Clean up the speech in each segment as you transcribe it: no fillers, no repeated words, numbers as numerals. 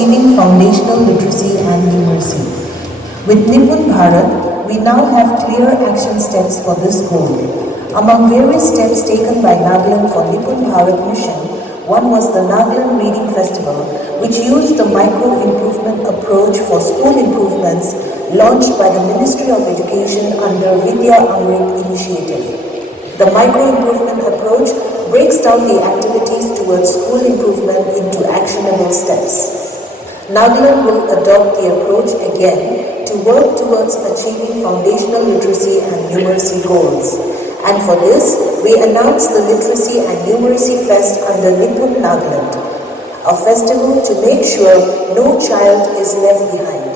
Achieving foundational literacy and numeracy. With NIPUN Bharat, we now have clear action steps for this goal. Among various steps taken by Nagaland for NIPUN Bharat mission, one was the Nagaland Reading Festival, which used the micro-improvement approach for school improvements launched by the Ministry of Education under Vidya Amrit initiative. The micro-improvement approach breaks down the activities towards school improvement into actionable steps. Nagaland will adopt the approach again to work towards achieving foundational literacy and numeracy goals. And for this, we announced the Literacy and Numeracy Fest under NIPUN Nagaland, a festival to make sure no child is left behind.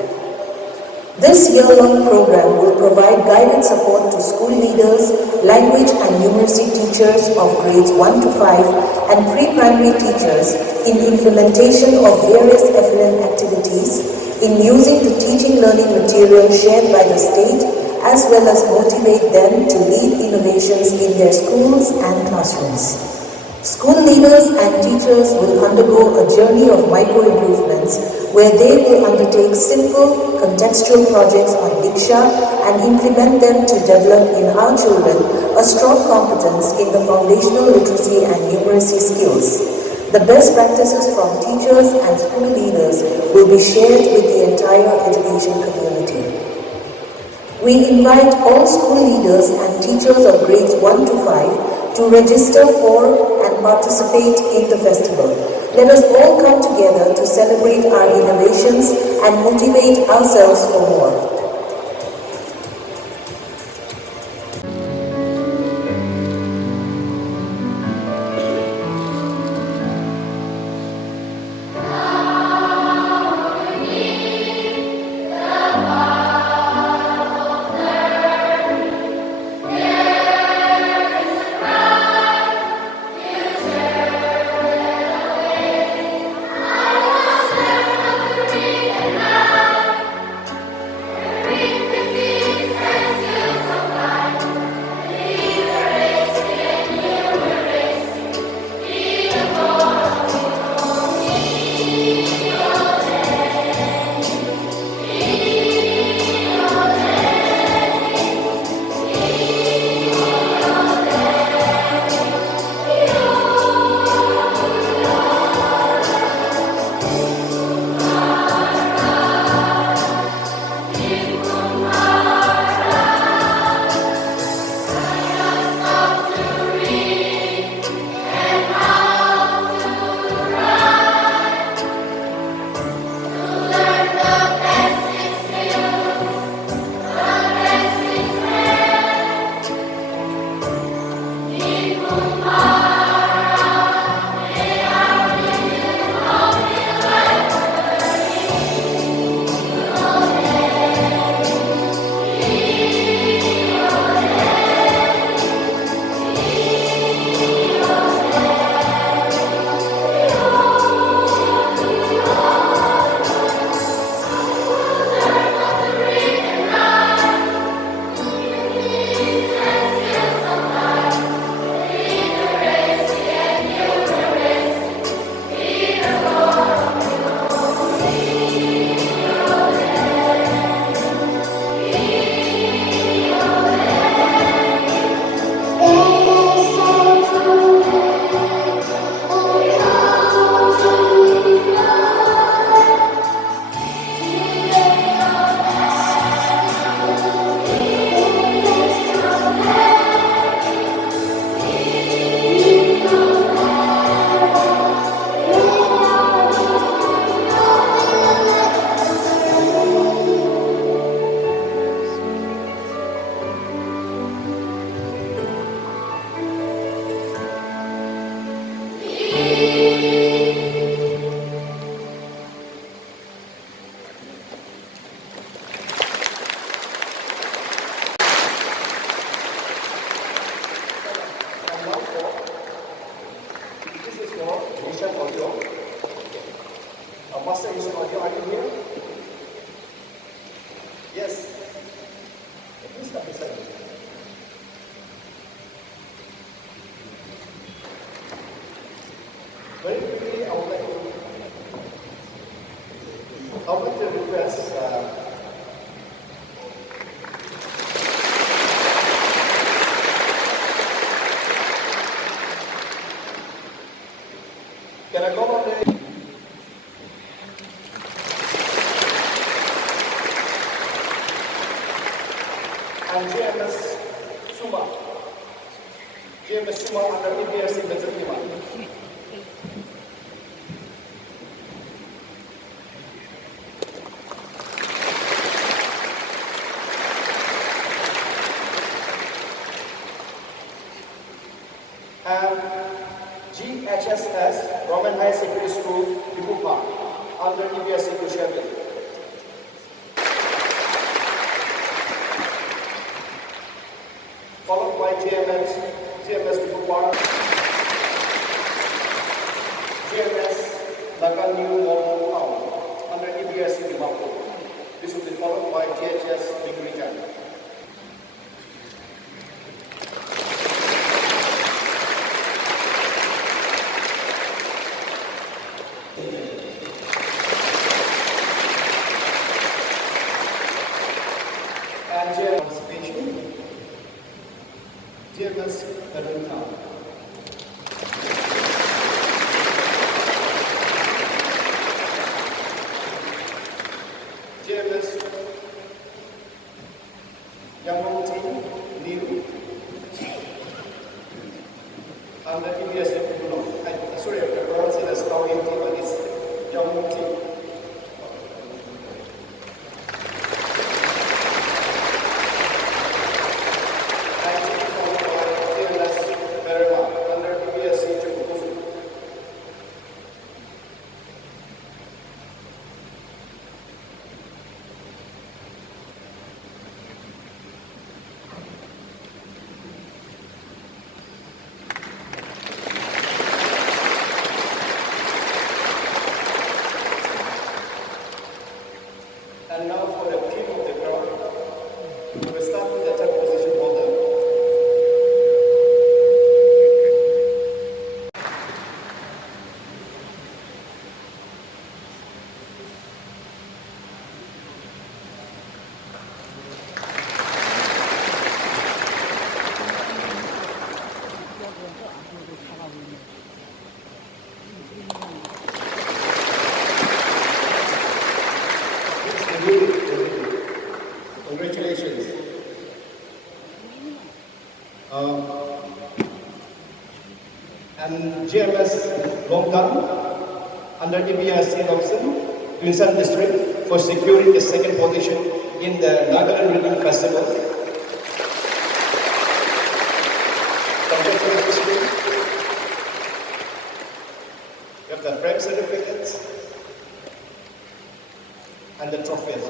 This year-long program will provide guidance support to school leaders, language and numeracy teachers of grades 1 to 5 and pre-primary teachers in implementation of various FLN activities, in using the teaching learning material shared by the state, as well as motivate them to lead innovations in their schools and classrooms. School leaders and teachers will undergo a journey of micro-improvements where they will undertake simple, contextual projects on Shiksha and implement them to develop in our children a strong competence in the foundational literacy and numeracy skills. The best practices from teachers and school leaders will be shared with the entire education community. We invite all school leaders and teachers of grades 1 to 5 to register for and participate in the festival. Let us all come together to celebrate our innovations and motivate ourselves for more. Very quickly, I would like to I would like to request can I call on the and GMS Suma under EBRC Medziphema. And GHSS Roman High Secondary School, Wokha, under EBRC Kekhrielhoulie. Followed by GMS Wokha, GMS Nagaland under EBRC Wokha. This will be followed by GHS Kekhrielhoulie. And GMS GMS Longsdang. GMS and the EBRC sorry, I pronounced it as Kauyin, but it's Yangmoti. And now for the team of the crowd, we will start with the third position holder. Congratulations. And GMS LONGDANG under EBRC Noksen, Tuensang District for securing the second position in the Nagaland Reading Festival. Congratulations. We have the frame certificates and the trophies.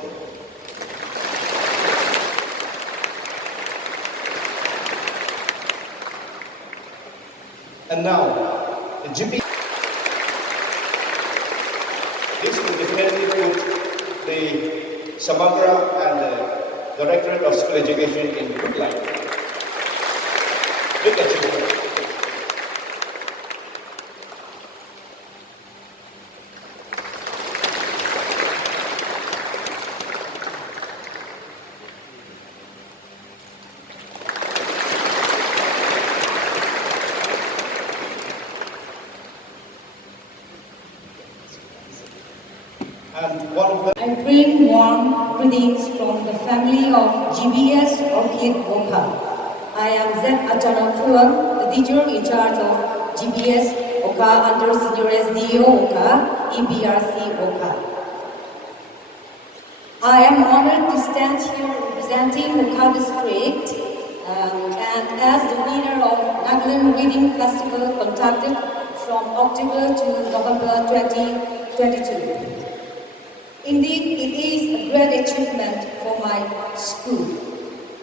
And now, the GP. This will definitely put the Samagra and the Directorate of School Education in good light. Big achievement. And one of the I bring warm greetings from the family of GMS Wokha. I am Z. Achanapuan, the teacher in charge of GMS Wokha under Senior SDO Wokha, EBRC Wokha. I am honored to stand here representing Wokha District and as the winner of Nagaland Reading Festival conducted from October to November 2022. Indeed, it is a great achievement for my school.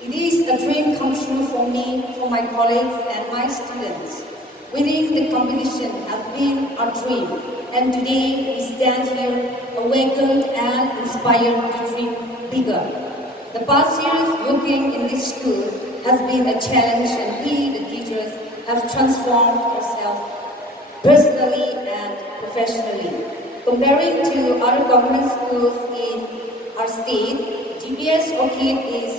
It is a dream come true for me, for my colleagues and my students. Winning the competition has been a dream, and today we stand here awakened and inspired to dream bigger. The past years working in this school has been a challenge, and we, the teachers, have transformed ourselves personally and professionally. Comparing to other government schools in our state, GBS ORCHID is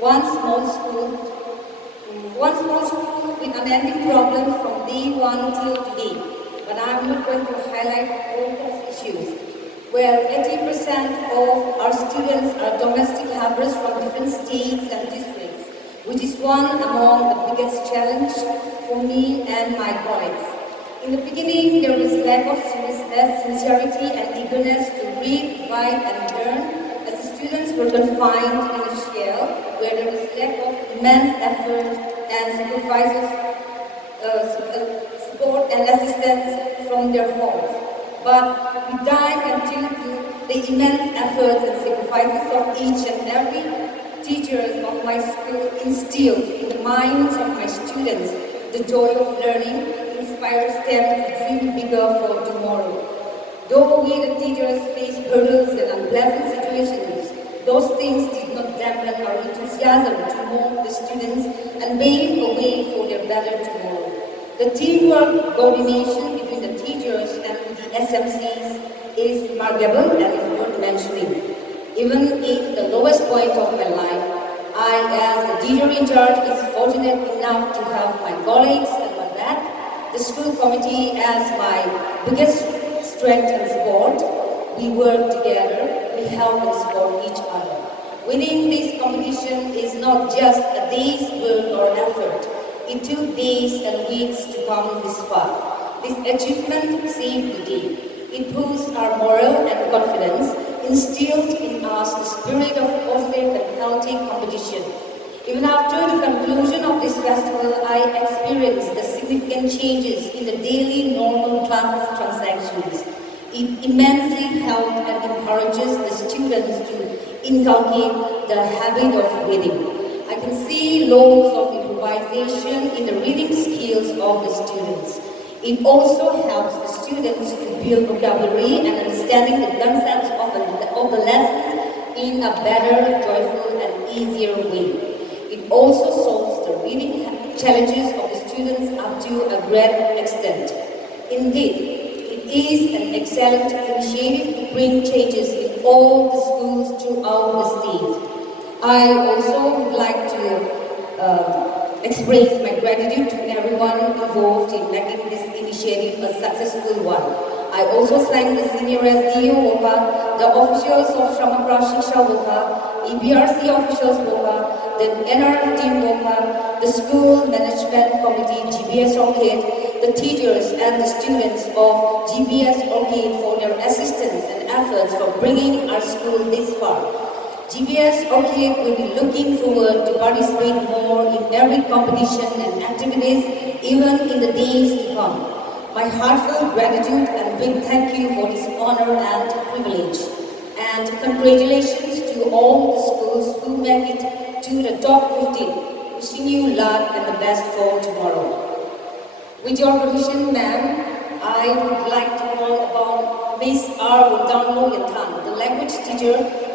one small school with unending problems from day one till today. But I'm not going to highlight all those issues. Where 80% of our students are domestic helpers from different states and districts, which is one among the biggest challenge for me and my colleagues. In the beginning, there was lack of seriousness, sincerity, and eagerness to read, write, and learn, as the students were confined in a shell where there was lack of immense effort and support and assistance from their homes. But we dive into the immense efforts and sacrifices of each and every teacher of my school instilled in the minds of my students. The joy of learning inspires them to dream bigger for tomorrow. Though we the teachers face hurdles and unpleasant situations, those things did not dampen our enthusiasm to mold the students and pave a way for their better tomorrow. The teamwork coordination between the teachers and the SMCs is remarkable and is worth mentioning. Even in the lowest point of my life, I, as the teacher in charge, is fortunate enough to have my colleagues at my back, the school committee as my biggest strength and support. We work together, we help and support each other. Winning this competition is not just a day's work or effort. It took days and weeks to come this far. This achievement saved the day. It boosts our morale and confidence, instilled in us the spirit of positive and healthy competition. Even after the conclusion of this festival, I experienced the significant changes in the daily normal classes transactions. It immensely helped and encourages the students to inculcate the habit of reading. I can see loads of improvisation in the reading skills of the students. It also helps the students to build vocabulary and understanding the concepts of the lessons in a better, joyful and easier way. It also solves the reading challenges of the students up to a great extent. Indeed, it is an excellent initiative to bring changes in all the schools throughout the state. I also would like to express my gratitude to everyone involved in making this initiative a successful one. I also thank the senior SDU Wokha, the officials of Samagra Shiksha Wokha, EBRC officials Wokha, the NRF team Wokha, the school management committee GBS ORCHID, the teachers and the students of GBS ORCHID for their assistance and efforts for bringing our school this far. GBS ORCHID will be looking forward to participate more in every competition and activities, even in the days to come. My heartfelt gratitude and big thank you for this honor and privilege. And congratulations to all the schools who make it to the top 15. Wishing you luck and the best for tomorrow. With your permission, ma'am, I would like to call upon Ms. R. Yhome, the language teacher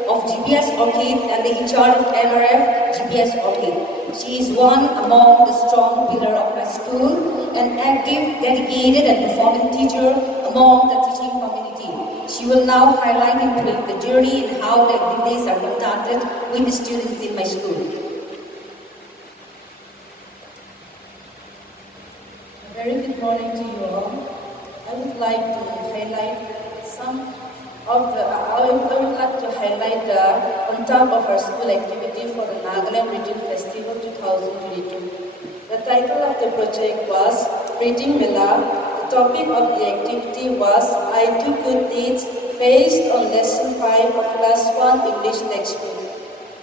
of GBS ORCHID and the in charge of NRF GBS ORCHID. She is one among the strong pillar of my school, an active, dedicated and performing teacher among the teaching community. She will now highlight in brief the journey and how the activities are conducted with the students in my school. A very good morning to you all. I would like to highlight some of the, I would like to highlight on top of our school activity for the Nagaland Reading Festival 2022. The title of the project was Reading Mela. The topic of the activity was I Do Good Deeds based on Lesson 5 of Class 1 English textbook.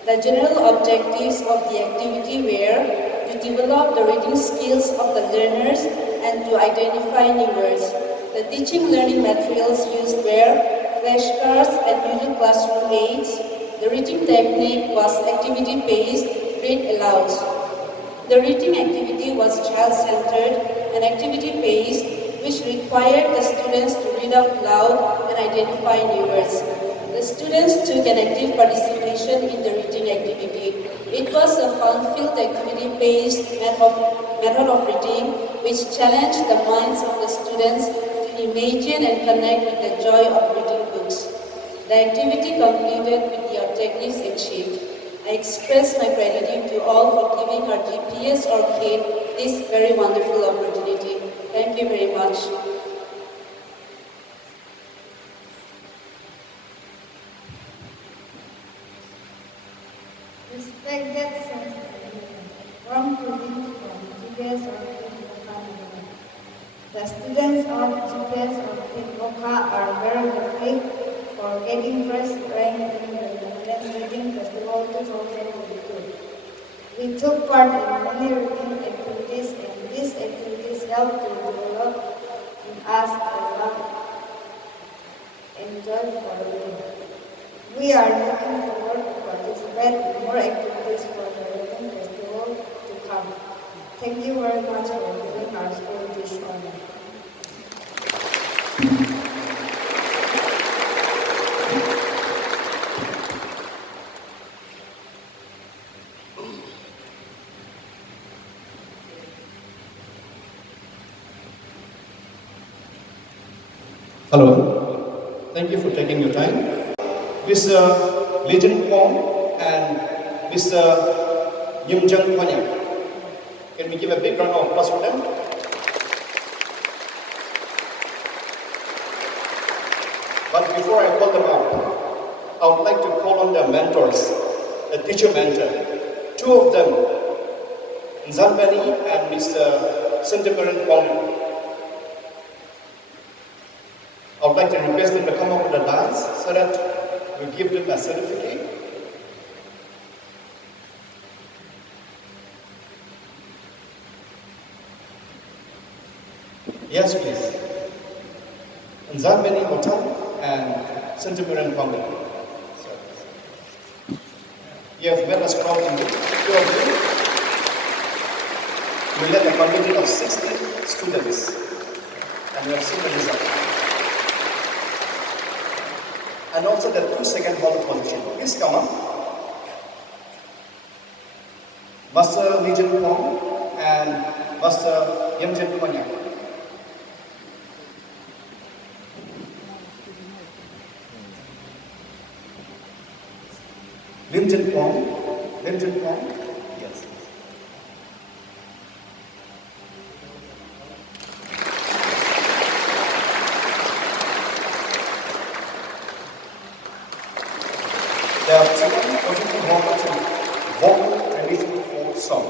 The general objectives of the activity were to develop the reading skills of the learners and to identify new words. The teaching learning materials used were flashcards and usual classroom aids. The reading technique was activity-based, read aloud. The reading activity was child-centered and activity-based, which required the students to read out loud and identify new words. The students took an active participation in the reading activity. It was a fun-filled activity-based method of reading, which challenged the minds of the students to imagine and connect with the joy of reading books. The activity completed with the objectives achieved. I express my gratitude to all for giving our GPS ORCHID this very wonderful opportunity. Thank you very much. Respected Sensei, from greeting from GMS Wokha. The students of GMS Wokha are very happy for getting first rank in the Nagaland Reading Festival 2022. We took part in many reading activities, and these activities helped to develop in us a love and joy for reading. We are looking forward to participate in more activities for the Reading Festival to come. Thank you very much for giving our school this honor. Hello, thank you for taking your time. Mr. Legend Pong and Mr. Yimjang Kwanya. Can we give a big round of applause for them? But before I call them up, I would like to call on their mentors, the teacher mentor. Two of them, Nzambani and Mr. Sentimerin Pong. I would like to request them to come up with the dance so that we give them a certificate. Yes, please. Nzambeni Hotel and Sentimerin Pong. You have met us proudly, two of you. We led a contingent of 60 students, and we have seen the result. And also the 2 second holder position. Please come up. Master Legion Pong and Master Yemjen Kwanya. Limjen Pong, yes. There are children originally vocal traditional folk song.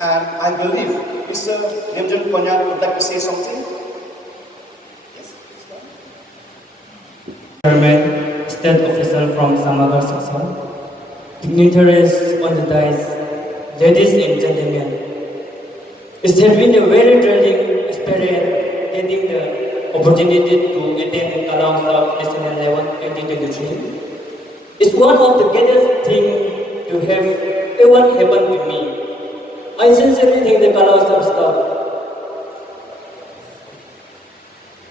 And I believe Mr. Yemjen Kwanya would like to say something. Yes, please go. Chairman, State Official from Samagra Shiksha, dignitaries on the dais, ladies and gentlemen. It has been a very thrilling experience getting the opportunity to attend Kalams of National Level 2023. It's one of the greatest things to have ever happened to me. I sincerely thank the Kalams of staff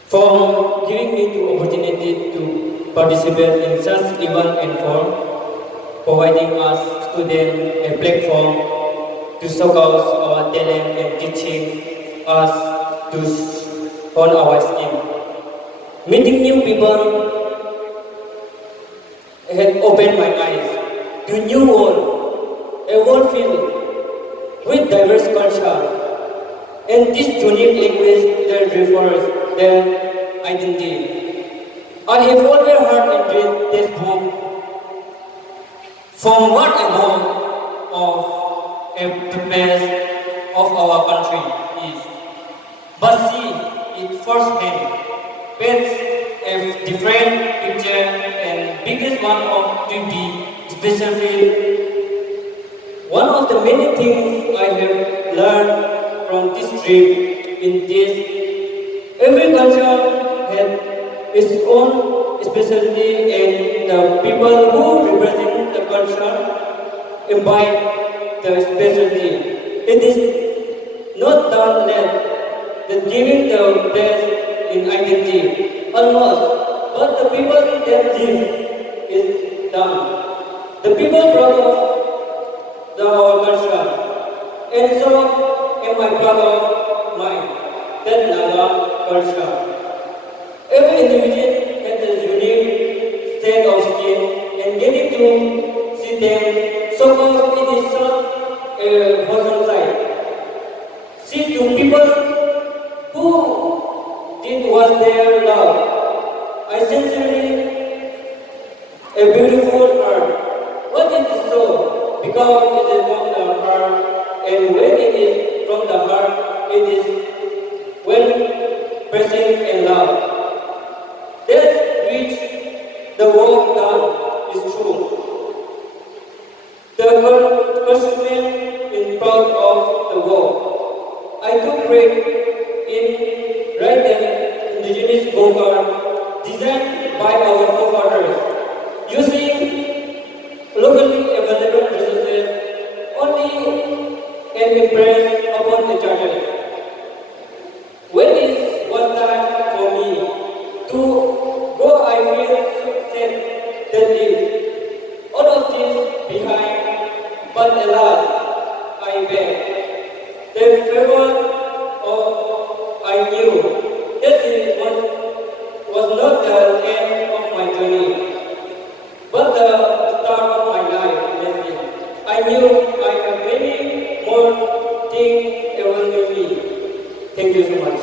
for giving me the opportunity to participate in such event and for providing us students a platform to showcase our talent and teaching us to hone our skill. Meeting new people had opened my eyes to new world, a world filled with diverse culture and this unique language that refers their identity. I have always heard and read this book from what I know of the best of our country is, but see it firsthand paints a different picture and biggest one of to be especially one of the many things I have learned from this trip in this. Every culture has its own specialty and the people who represent the culture imbibe the specialty. It is not done that giving the best in identity almost, but the people that live is done. The people proud of our culture, and so am I proud of mine, that Naga culture. Every individual has a unique set of skills, and getting to see them so close it is such a wholesome sight. See two people who did what their love. I sincerely a beautiful art. What is it so? Because it is from the heart, and when it is from the heart, it is when present in love. That's which the work done is true. The customer is proud of the work. I took break in right an indigenous go-kart designed by our forefathers, using locally available resources only and impress upon the charters. When it was time for me to go, I feel sad that leave all of this behind, but alas, I bear the favor of I knew that it was not the end of my journey, but the start of my life lesson. I knew I have many more things awaiting me. Thank you so much.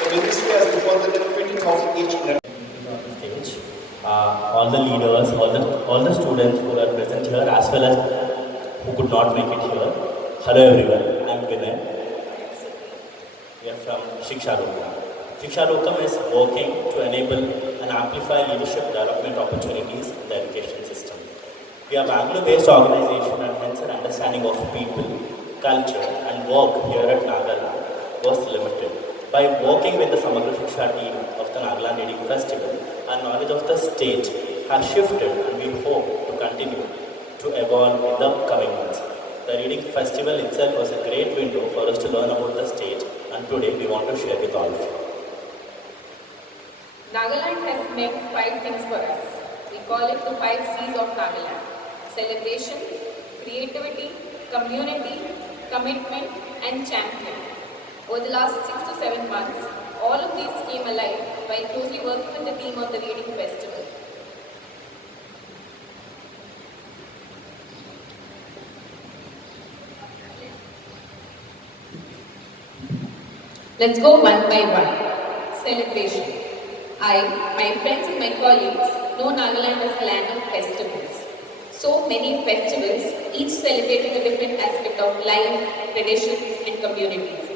The ministry has deposited 20,000 each in a Stage. All the leaders, all the students who are present here, as well as who could not make it here. Hello everyone, I am Vinay. We are from ShikshaLokam. ShikshaLokam is working to enable and amplify leadership development opportunities in the education system. We are a Bangalore-based organization, and hence our understanding of people, culture and work here at Nagaland was limited. By working with the Samagra Shiksha team of the Nagaland Reading Festival, our knowledge of the state has shifted, and we hope to continue to evolve in the coming months. The Reading Festival itself was a great window for us to learn about the state, and today we want to share with all of you. Nagaland has meant 5 things for us. We call it the 5 C's of Nagaland: celebration, creativity, community, commitment, and champion. Over the last 6 to 7 months, all of these came alive while closely working with the team on the Reading Festival. Let's go one by one. Celebration. I, my friends and my colleagues know Nagaland as a land of festivals. So many festivals, each celebrating a different aspect of life, traditions and communities.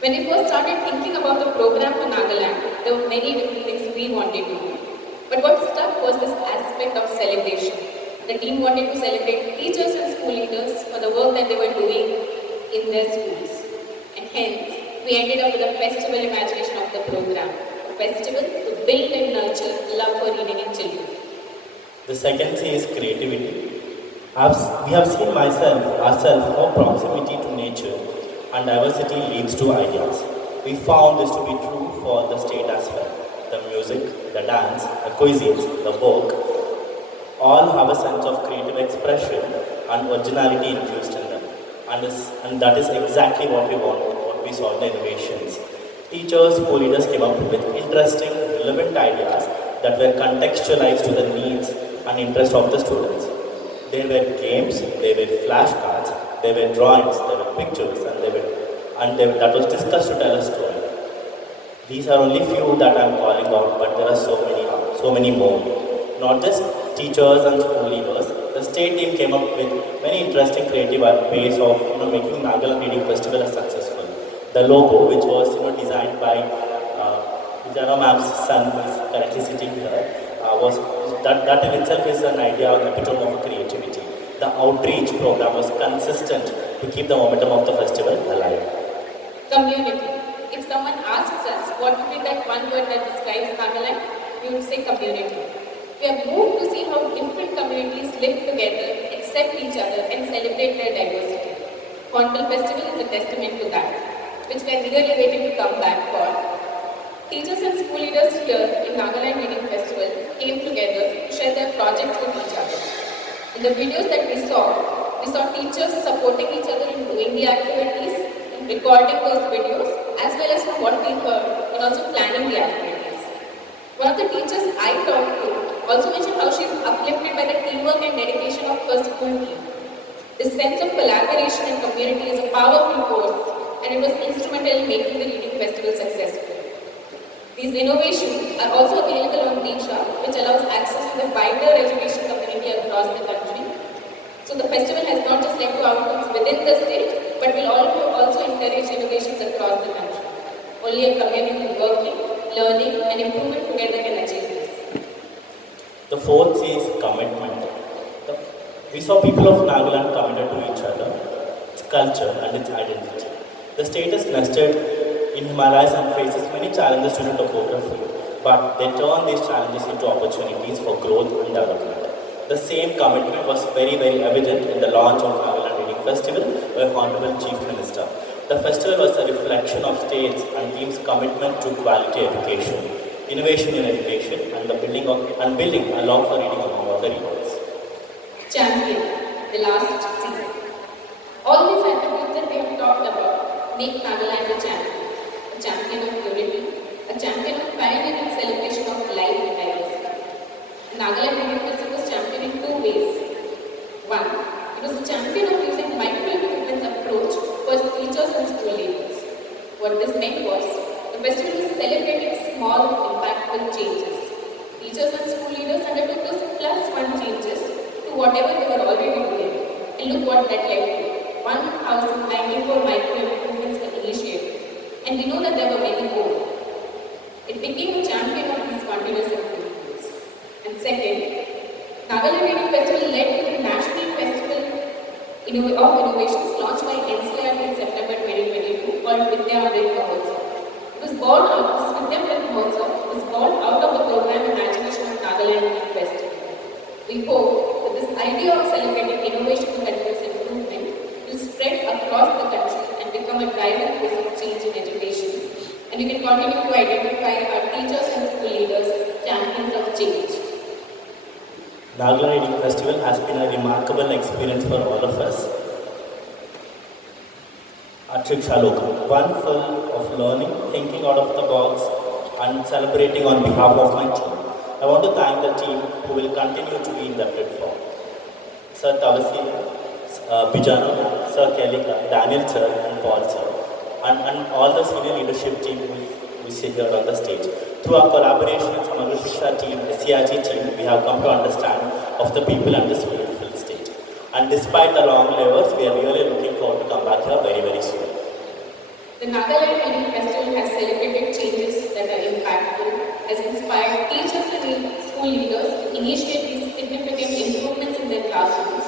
When we first started thinking about the program for Nagaland, there were many different things we wanted to do. But what stuck was this aspect of celebration. The team wanted to celebrate teachers and school leaders for the work that they were doing in their schools. And hence, we ended up with a festival imagination of the program. A festival to build and nurture love for reading in children. The second C is creativity. We have seen ourselves how proximity to nature and diversity leads to ideas. We found this to be true for the state as well. The music, the dance, the cuisines, the work, all have a sense of creative expression and originality infused in them. And that is exactly what we want, what we saw in the innovations. Teachers, school leaders came up with interesting, relevant ideas that were contextualized to the needs and interest of the students. There were games, there were flashcards, there were drawings, there were pictures, that was discussed to tell a story. These are only few that I am calling out, but there are so many more. Not just teachers and school leaders, the state team came up with many interesting creative ways of making Nagaland Reading Festival as successful. The logo, which was designed by Vijana ma'am's son, who is currently sitting here, that in itself is an idea, an epitome of creativity. The outreach program was consistent to keep the momentum of the festival alive. Community. If someone asks us what would be that one word that describes Nagaland, we would say community. We are moved to see how different communities live together, accept each other and celebrate their diversity. Hornbill Festival is a testament to that, which we are eagerly waiting to come back for. Teachers and school leaders here in Nagaland Reading Festival came together to share their projects with each other. In the videos that we saw teachers supporting each other in doing the activities and recording those videos as well as from what we heard in also planning the activities. One of the teachers I talked to also mentioned how she is uplifted by the teamwork and dedication of her school team. This sense of collaboration and community is a powerful force, and it was instrumental in making the reading festival successful. These innovations are also available on Shiksha, which allows access to the wider education community across the country. So the festival has not just led to outcomes within the state, but will also encourage innovations across the country. Only a community working, learning, and improvement together can achieve this. The fourth is commitment. We saw people of Nagaland committed to each other, its culture and its identity. The state is nested in Himalayas and faces many challenges due to topography, but they turn these challenges into opportunities for growth and development. The same commitment was very evident in the launch of Nagaland Reading Festival by Honorable Chief Minister. The festival was a reflection of states and teams' commitment to quality education, innovation in education, and building a love for reading among all the readers. Champion, the last C. All these attributes that we have talked about make Nagaland a champion of unity, a champion of pioneering celebration of life and diversity. Nagaland Reading Festival was champion in two ways. One, it was a champion of using micro-improvements approach for teachers and school leaders. What this meant was, the festival was celebrating small, impactful changes. Teachers and school leaders undertook those +1 changes to whatever they were already doing. And look what that led to. 1,094 micro-improvements were initiated. And we know that there were many more. It became a champion of these continuous improvements. And second, Nagaland Reading Festival led to the National Festival of Innovations launched by NCERT in September 2022 called Vidya-Amrit Mahotsav. This Vidya-Amrit Mahotsav was born out of the program imagination of Nagaland Reading Festival. We hope that this idea of celebrating innovation and continuous improvement will spread across the country and become a driving force of change in education. And we can continue to identify our teachers and school leaders champions of change. Nagaland Reading Festival has been a remarkable experience for all of us. At ShikshaLokam, one full of learning, thinking out of the box, and celebrating on behalf of my team. I want to thank the team who will continue to be in the platform. Sir Tavasi, Bijano, Sir Kekhrielhoulie, Daniel Sir, and Paul Sir, and all the senior leadership team who sit here on the stage. Through our collaboration with Samagra Shiksha team, SCRT team, we have come to understand of the people and this beautiful state. And despite the long labors, we are really looking forward to come back here very soon. The Nagaland Reading Festival has celebrated changes that are impactful, has inspired teachers and school leaders to initiate these significant improvements in their classrooms.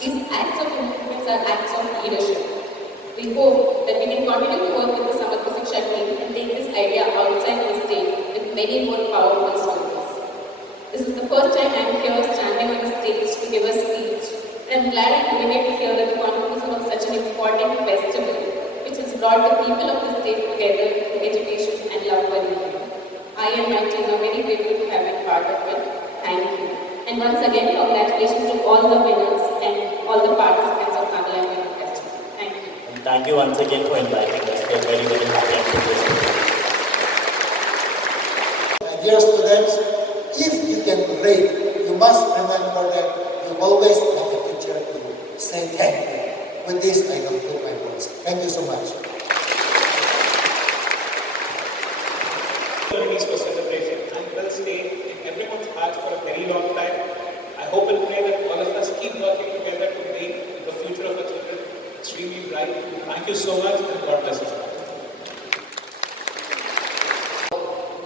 These acts of improvements are acts of leadership. We hope that we can continue to work with the Samagra Shiksha team and take this idea outside the state with many more powerful stories. This is the first time I am here standing on the stage to give a speech, and I am glad and privileged to hear that the contribution of such an important festival, which has brought the people of the state together through education and love for reading. I and my team are very grateful to have been part of it. Thank you. And once again, congratulations to all the winners and all the participants of Nagaland Reading Festival. Thank you. And thank you once again for inviting us. We are very happy and privileged to be here. Dear students, if you can read, you must remember that you always have a teacher to say thank you. With this, I conclude my words. Thank you so much. Opportunities for celebration and will stay in everyone's hearts for a very long time. I hope and pray that all of us keep working together to make the future of our children extremely bright. Thank you so much and God bless you.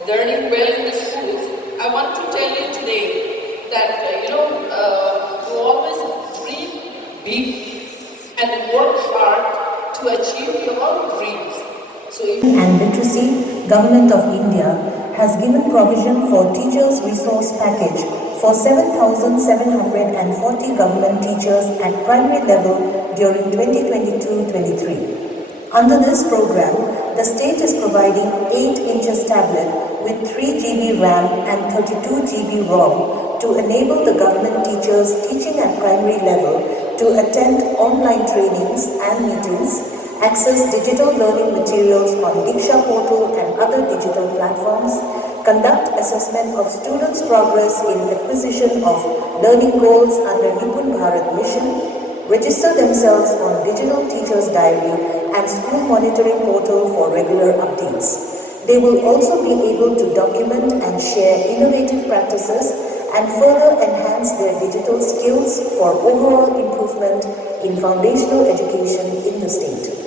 Learning well in the schools, I want to tell you today that, you always dream big and work hard to achieve your dreams. And Literacy, Government of India has given provision for Teachers Resource Package for 7,740 government teachers at primary level during 2022-23. Under this program, the state is providing 8 inches tablet with 3 GB RAM and 32 GB ROM to enable the government teachers teaching at primary level to attend online trainings and meetings access digital learning materials on Diksha portal and other digital platforms, conduct assessment of students' progress in acquisition of learning goals under NIPUN Bharat mission, register themselves on Digital Teacher's Diary and School Monitoring Portal for regular updates. They will also be able to document and share innovative practices and further enhance their digital skills for overall improvement in foundational education in the state.